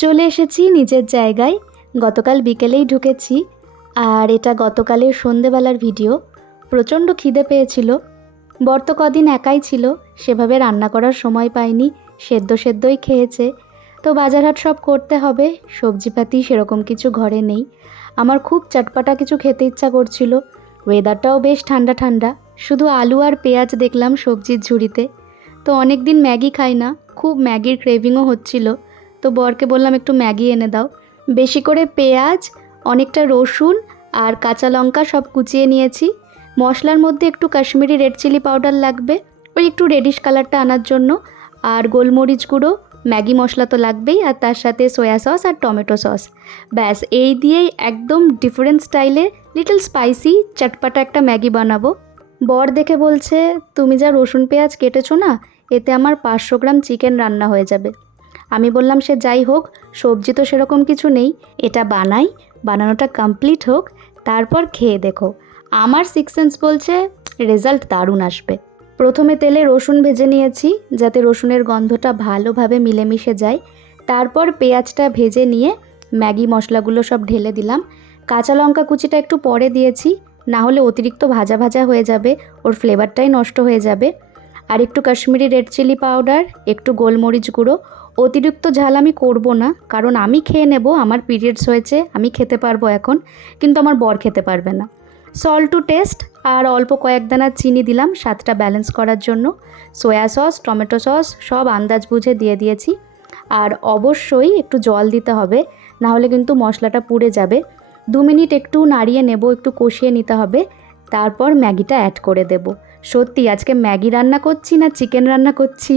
চলে এসেছি নিজের জায়গায়। গতকাল বিকেলেই ঢুকেছি, আর এটা গতকালের সন্ধেবেলার ভিডিও। প্রচণ্ড খিদে পেয়েছিল। বর তো কদিন একাই ছিল, সেভাবে রান্না করার সময় পায়নি, সেদ্ধই খেয়েছে। তো বাজারহাট সব করতে হবে, সবজিপাতি সেরকম কিছু ঘরে নেই। আমার খুব চটপাটা কিছু খেতে ইচ্ছা করছিল। ওয়েদারটাও বেশ ঠান্ডা ঠান্ডা, শুধু আলু আর পেঁয়াজ দেখলাম সবজির ঝুড়িতে। তো অনেক দিন ম্যাগি খাই না, খুব ম্যাগির ক্রেভিংও হচ্ছিল। তো বরকে বললাম একটু ম্যাগি এনে দাও। বেশি করে পেঁয়াজ, অনেকটা রসুন আর কাঁচা লঙ্কা সব কুচিয়ে নিয়েছি। মশলার মধ্যে একটু কাশ্মীরি রেড চিলি পাউডার লাগবে, ওই একটু রেডিশ কালারটা আনার জন্য। আর গোলমরিচ গুঁড়ো, ম্যাগি মশলা তো লাগবেই, আর তার সাথে সয়া সস আর টমেটো সস। ব্যাস এই দিয়েই একদম ডিফারেন্ট স্টাইলে লিটল স্পাইসি চটপাটা একটা ম্যাগি বানাবো। বর দেখে বলছে, তুমি যা রসুন পেঁয়াজ কেটেছো না, এতে আমার 500 গ্রাম চিকেন রান্না হয়ে যাবে। আমি বললাম সে যাই হোক, সবজি তো সেরকম কিছু নেই, এটা বানাই, বানানোটা কমপ্লিট হোক, তারপর খেয়ে দেখো। আমার সিক্স সেন্স বলছে রেজাল্ট দারুণ আসবে। প্রথমে তেলে রসুন ভেজে নিয়েছি, যাতে রসুনের গন্ধটা ভালোভাবে মিলেমিশে যায়। তারপর পেঁয়াজটা ভেজে নিয়ে ম্যাগি মশলাগুলো সব ঢেলে দিলাম। কাঁচা লঙ্কা কুচিটা একটু পরে দিয়েছি, না হলে অতিরিক্ত ভাজা ভাজা হয়ে যাবে, ওর ফ্লেভারটাই নষ্ট হয়ে যাবে। আর একটু কাশ্মীরি রেড চিলি পাউডার, একটু গোলমরিচ গুঁড়ো। অতিরিক্ত ঝাল আমি করব না, কারণ আমি খেয়ে নেব, আমার পিরিয়ডস হয়েছে, আমি খেতে পারবো এখন, কিন্তু আমার বর খেতে পারবে না। সল্ট টু টেস্ট, আর অল্প কয়েক দানা চিনি দিলাম স্বাদটা ব্যালেন্স করার জন্য। সয়া সস, টমেটো সস সব আন্দাজ বুঝে দিয়ে দিয়েছি। আর অবশ্যই একটু জল দিতে হবে, না হলে কিন্তু মশলাটা পুড়ে যাবে। 2 মিনিট একটু নাড়িয়ে নেব, একটু কষিয়ে নিতে হবে, তারপর ম্যাগিটা অ্যাড করে দেব। সত্যি আজকে ম্যাগি রান্না করছি না চিকেন রান্না করছি,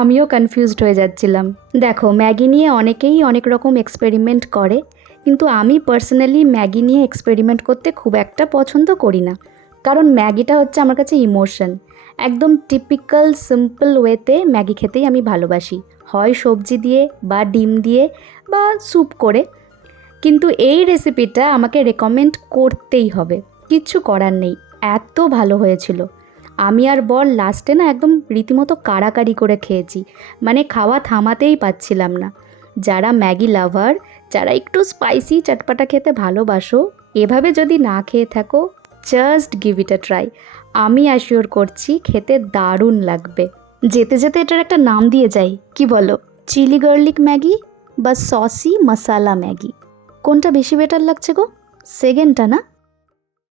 আমিও কনফিউজড হয়ে যাচ্ছিলাম। দেখো, ম্যাগি নিয়ে অনেকেই অনেক রকম এক্সপেরিমেন্ট করে, কিন্তু আমি পার্সোনালি ম্যাগি নিয়ে এক্সপেরিমেন্ট করতে খুব একটা পছন্দ করি না। কারণ ম্যাগিটা হচ্ছে আমার কাছে ইমোশন। একদম টিপিক্যাল সিম্পল ওয়েতে ম্যাগি খেতেই আমি ভালোবাসি, হয় সবজি দিয়ে বা ডিম দিয়ে বা স্যুপ করে। কিন্তু এই রেসিপিটা আমাকে রেকমেন্ড করতেই হবে, কিচ্ছু করার নেই, এত ভালো হয়েছিল। আমি আর বর লাস্টে না একদম রীতিমতো কাড়াকাড়ি করে খেয়েছি, মানে খাওয়া থামাতেই পাচ্ছিলাম না। যারা ম্যাগি লাভার, যারা একটু স্পাইসি চটপাটা খেতে ভালোবাসো, এভাবে যদি না খেয়ে থাকো, just give it a try. আমি অ্যাসিওর করছি খেতে দারুণ লাগবে। যেতে যেতে এটার একটা নাম দিয়ে যাই, কি বলো? চিলি গার্লিক ম্যাগি বা সসি মশালা ম্যাগি, কোনটা বেশি বেটার লাগছে গো? সেকেন্ডটা না?